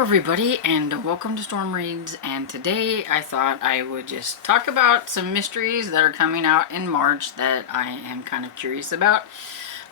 Hello everybody and welcome to Storm Reads, and today I thought I would just talk about some mysteries that are coming out in March that I am kind of curious about.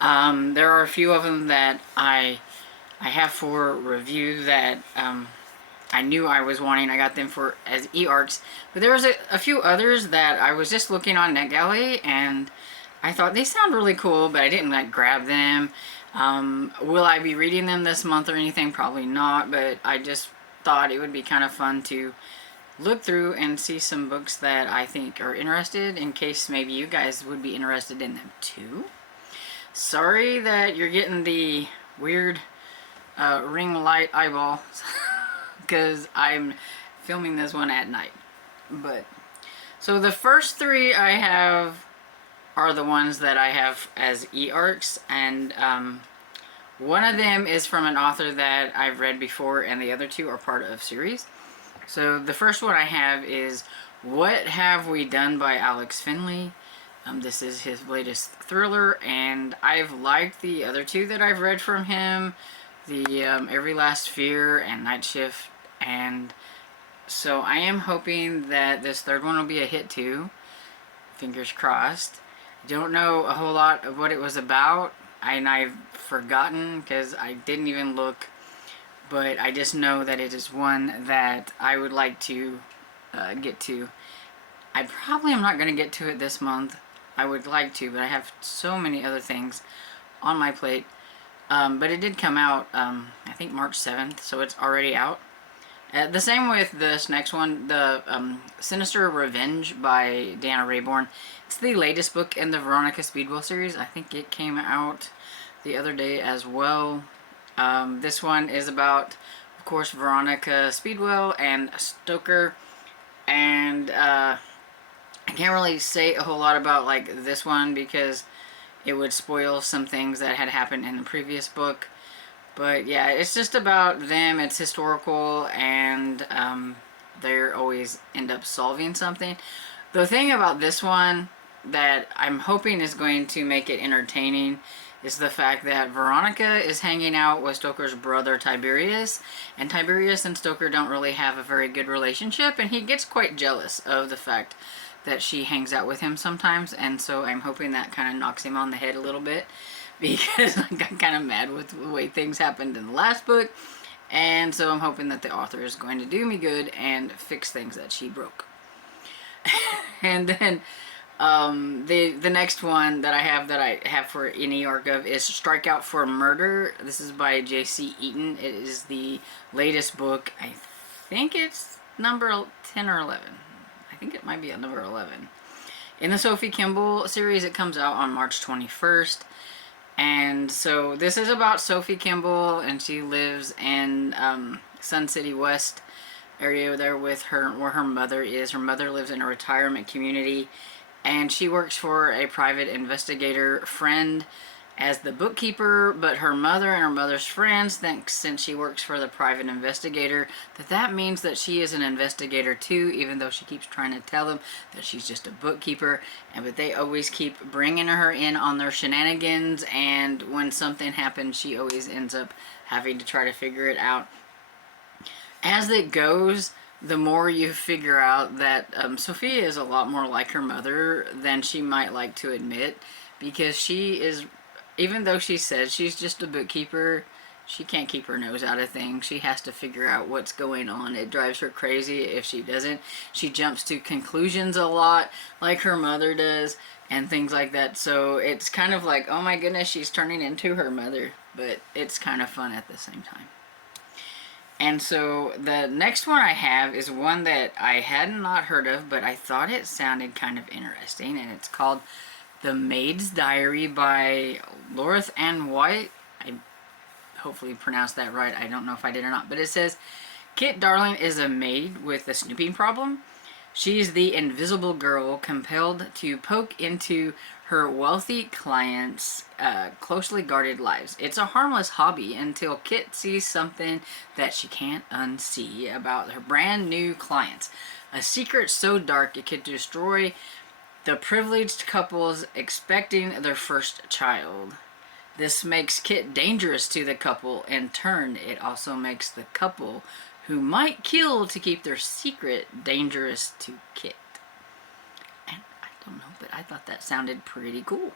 There are a few of them that I have for review that I knew I was wanting. I got them for as e-arcs, but there was a few others that I was just looking on NetGalley and I thought they sound really cool, but I didn't like grab them. Will I be reading them this month or anything? Probably not, but I just thought it would be kind of fun to look through and see some books that I think are interested, in case maybe you guys would be interested in them too. Sorry that you're getting the weird ring light eyeball because I'm filming this one at night. But so the first three I have are the ones that I have as e-arcs, and one of them is from an author that I've read before, and the other two are part of series. So the first one I have is What Have We Done by Alex Finley. This is his latest thriller, and I've liked the other two that I've read from him, the Every Last Fear and Night Shift, and so I am hoping that this third one will be a hit too. Fingers crossed. Don't know a whole lot of what it was about, and I've forgotten because I didn't even look, but I just know that it is one that I would like to get to. I probably am not going to get to it this month. I would like to, but I have so many other things on my plate. But it did come out, I think March 7th, so it's already out. The same with this next one, the Sinister Revenge by Dana Raybourn. It's the latest book in the Veronica Speedwell series. I think it came out the other day as well. This one is about, of course, Veronica Speedwell and Stoker. And I can't really say a whole lot about like this one because it would spoil some things that had happened in the previous book. But yeah, it's just about them. It's historical, and they always end up solving something. The thing about this one that I'm hoping is going to make it entertaining is the fact that Veronica is hanging out with Stoker's brother Tiberius, and Tiberius and Stoker don't really have a very good relationship, and he gets quite jealous of the fact that she hangs out with him sometimes, and so I'm hoping that kind of knocks him on the head a little bit, because I got kind of mad with the way things happened in the last book, and so I'm hoping that the author is going to do me good and fix things that she broke. And then the next one that I have for any arc of is Strikeout for Murder. This is by J.C. Eaton. It is the latest book. I think it's number 10 or 11. I think it might be at number 11. In the Sophie Kimball series, it comes out on March 21st. And so this is about Sophie Kimball, and she lives in Sun City West area there with her, where her mother is. Her mother lives in a retirement community, and she works for a private investigator friend as the bookkeeper, but her mother and her mother's friends think, since she works for the private investigator, that means that she is an investigator too, even though she keeps trying to tell them that she's just a bookkeeper. But they always keep bringing her in on their shenanigans, and when something happens, she always ends up having to try to figure it out. As it goes, the more you figure out that Sophia is a lot more like her mother than she might like to admit, because she is, even though she says she's just a bookkeeper, she can't keep her nose out of things. She has to figure out what's going on. It drives her crazy if she doesn't. She jumps to conclusions a lot, like her mother does, and things like that. So it's kind of like, oh my goodness, she's turning into her mother, but it's kind of fun at the same time. And so the next one I have is one that I had not heard of, but I thought it sounded kind of interesting, and it's called The Maid's Diary by Loreth Ann White. I hopefully pronounced that right. I don't know if I did or not. But it says, Kit Darling is a maid with a snooping problem. She's the invisible girl compelled to poke into her wealthy clients' closely guarded lives. It's a harmless hobby until Kit sees something that she can't unsee about her brand new clients. A secret so dark it could destroy the privileged couples expecting their first child. This makes Kit dangerous to the couple. In turn, it also makes the couple who might kill to keep their secret dangerous to Kit. And I don't know, but I thought that sounded pretty cool.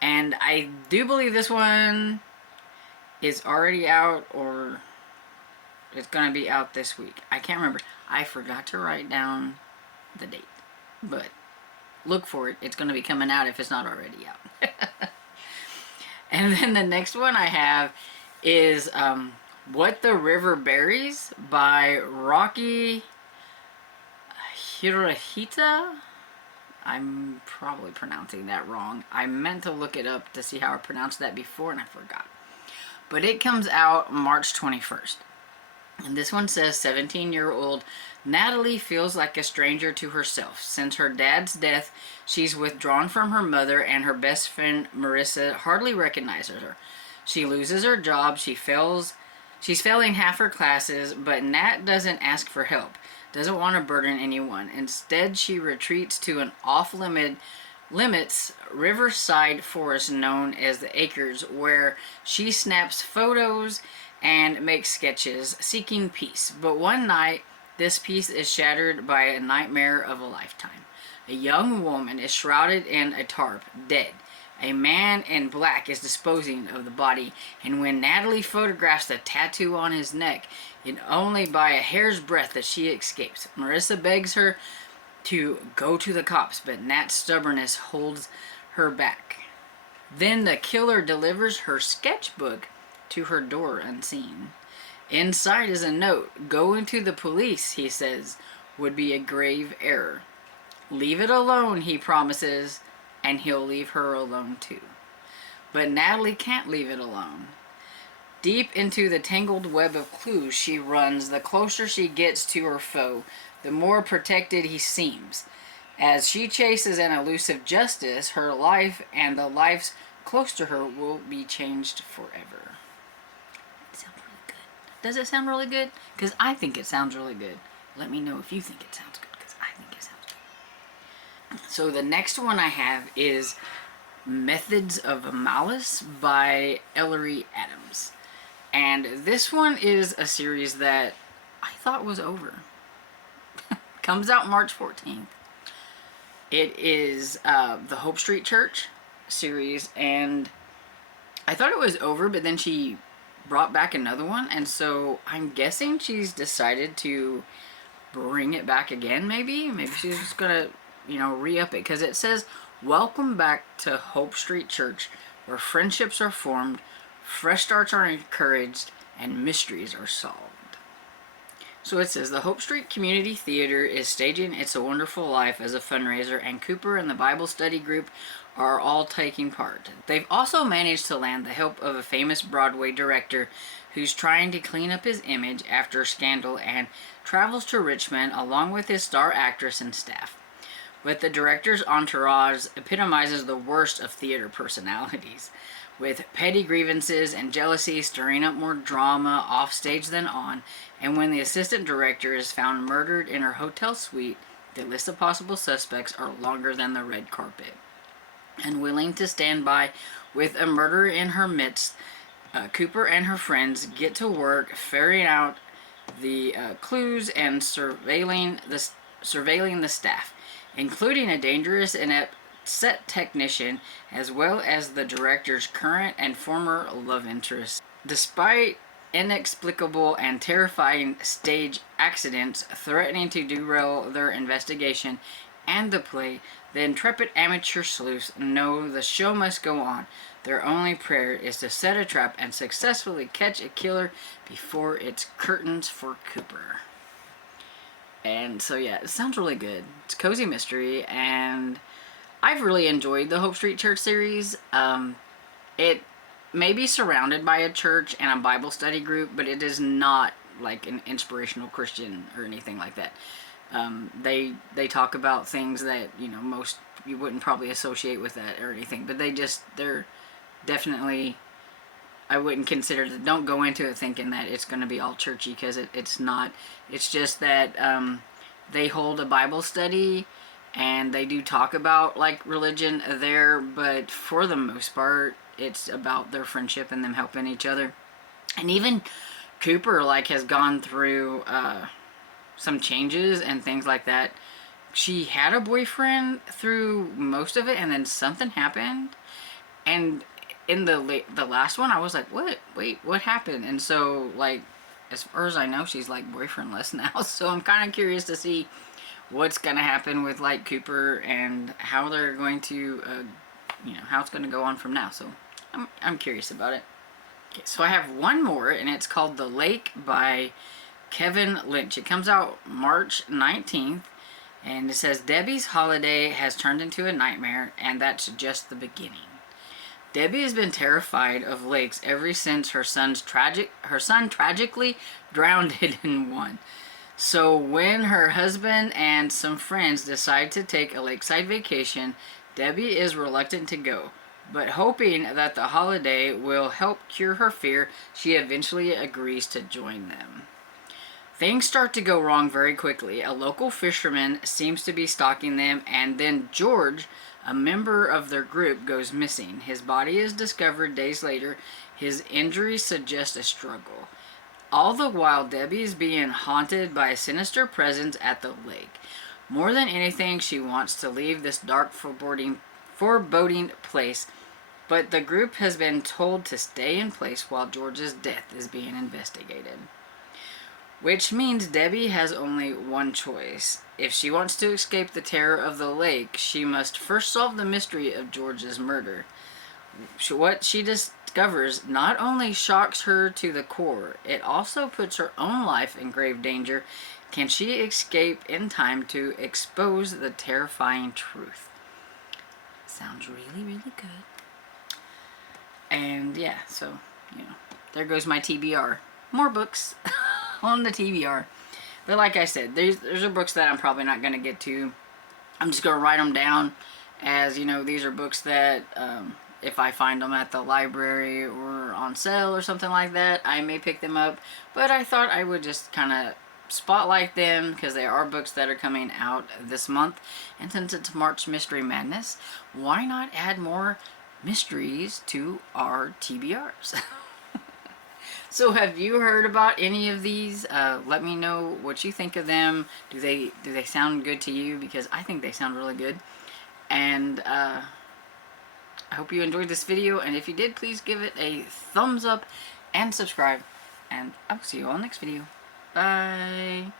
And I do believe this one is already out, or it's going to be out this week. I can't remember. I forgot to write down the date. But look for it. It's going to be coming out if it's not already out. And then the next one I have is What the River Buries by Rocky Hirohita. I'm probably pronouncing that wrong. I meant to look it up to see how I pronounced that before, and I forgot. But it comes out March 21st. And this one says 17-year-old Natalie feels like a stranger to herself. Since her dad's death, she's withdrawn from her mother, and her best friend Marissa hardly recognizes her. She loses her job, she's failing half her classes, but Nat doesn't ask for help, doesn't want to burden anyone. Instead, she retreats to an off-limits riverside forest known as the Acres, where she snaps photos and makes sketches, seeking peace. But one night, this peace is shattered by a nightmare of a lifetime. A young woman is shrouded in a tarp, dead. A man in black is disposing of the body, and when Natalie photographs the tattoo on his neck, it's only by a hair's breadth that she escapes. Marissa begs her to go to the cops, but Nat's stubbornness holds her back. Then the killer delivers her sketchbook to her door unseen. Inside is a note. Going to the police, he says, would be a grave error. Leave it alone, he promises, and he'll leave her alone too. But Natalie can't leave it alone. Deep into the tangled web of clues she runs, the closer she gets to her foe, the more protected he seems. As she chases an elusive justice, her life and the lives close to her will be changed forever. It sounds really good. Does it sound really good? Because I think it sounds really good. Let me know if you think it sounds good, because I think it sounds good. So the next one I have is Methods of Malice by Ellery Adams. And this one is a series that I thought was over. Comes out March 14th. It is the Hope Street Church series, and I thought it was over, but then she brought back another one, and so I'm guessing she's decided to bring it back again, maybe she's just gonna, re-up it, because it says, welcome back to Hope Street Church, where friendships are formed, fresh starts are encouraged, and mysteries are solved. So it says, the Hope Street Community Theater is staging It's a Wonderful Life as a fundraiser, and Cooper and the Bible study group are all taking part. They've also managed to land the help of a famous Broadway director who's trying to clean up his image after a scandal and travels to Richmond along with his star actress and staff. But the director's entourage epitomizes the worst of theater personalities, with petty grievances and jealousy stirring up more drama off stage than on. And when the assistant director is found murdered in her hotel suite, the list of possible suspects are longer than the red carpet. And willing to stand by with a murderer in her midst, Cooper and her friends get to work ferreting out the clues and surveilling the staff, including a dangerous and set technician, as well as the director's current and former love interest. Despite inexplicable and terrifying stage accidents threatening to derail their investigation and the play, the intrepid amateur sleuths know the show must go on. Their only prayer is to set a trap and successfully catch a killer before it's curtains for Cooper. And so yeah, it sounds really good. It's cozy mystery, and I've really enjoyed the Hope Street Church series. It may be surrounded by a church and a Bible study group, but it is not like an inspirational Christian or anything like that. They talk about things that, most you wouldn't probably associate with that or anything, but they're definitely, I wouldn't consider that. Don't go into it thinking that it's going to be all churchy, because it's not. It's just that they hold a Bible study, and they do talk about like religion there, but for the most part it's about their friendship and them helping each other. And even Cooper like has gone through some changes and things like that. She had a boyfriend through most of it, and then something happened, and in the last one I was like, what, wait, what happened? And so like, as far as I know, she's like boyfriendless now. So I'm kind of curious to see what's gonna happen with like Cooper and how they're going to how it's going to go on from now. So I'm curious about it. Okay, so I have one more, and it's called The Lake by Kevin Lynch. It comes out March 19th, and it says, Debbie's holiday has turned into a nightmare, and that's just the beginning. Debbie has been terrified of lakes ever since her son tragically drowned in one. So when her husband and some friends decide to take a lakeside vacation, Debbie is reluctant to go. But hoping that the holiday will help cure her fear, she eventually agrees to join them. Things start to go wrong very quickly. A local fisherman seems to be stalking them, and then George, a member of their group, goes missing. His body is discovered days later. His injuries suggest a struggle. All the while, Debbie is being haunted by a sinister presence at the lake. More than anything, she wants to leave this dark, foreboding place, but the group has been told to stay in place while George's death is being investigated. Which means Debbie has only one choice. If she wants to escape the terror of the lake, she must first solve the mystery of George's murder. What she discovers not only shocks her to the core, it also puts her own life in grave danger. Can she escape in time to expose the terrifying truth? Sounds really, really good. And yeah, so, there goes my TBR. More books on the TBR. But like I said, there's are books that I'm probably not going to get to. I'm just going to write them down as, these are books that if I find them at the library or on sale or something like that, I may pick them up. But I thought I would just kind of spotlight them because they are books that are coming out this month. And since it's March Mystery Madness, why not add more mysteries to our TBRs? So have you heard about any of these? Let me know what you think of them. Do they sound good to you? Because I think they sound really good. And I hope you enjoyed this video. And if you did, please give it a thumbs up and subscribe. And I'll see you all next video. Bye.